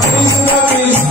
Krishna Krishna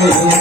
Deus.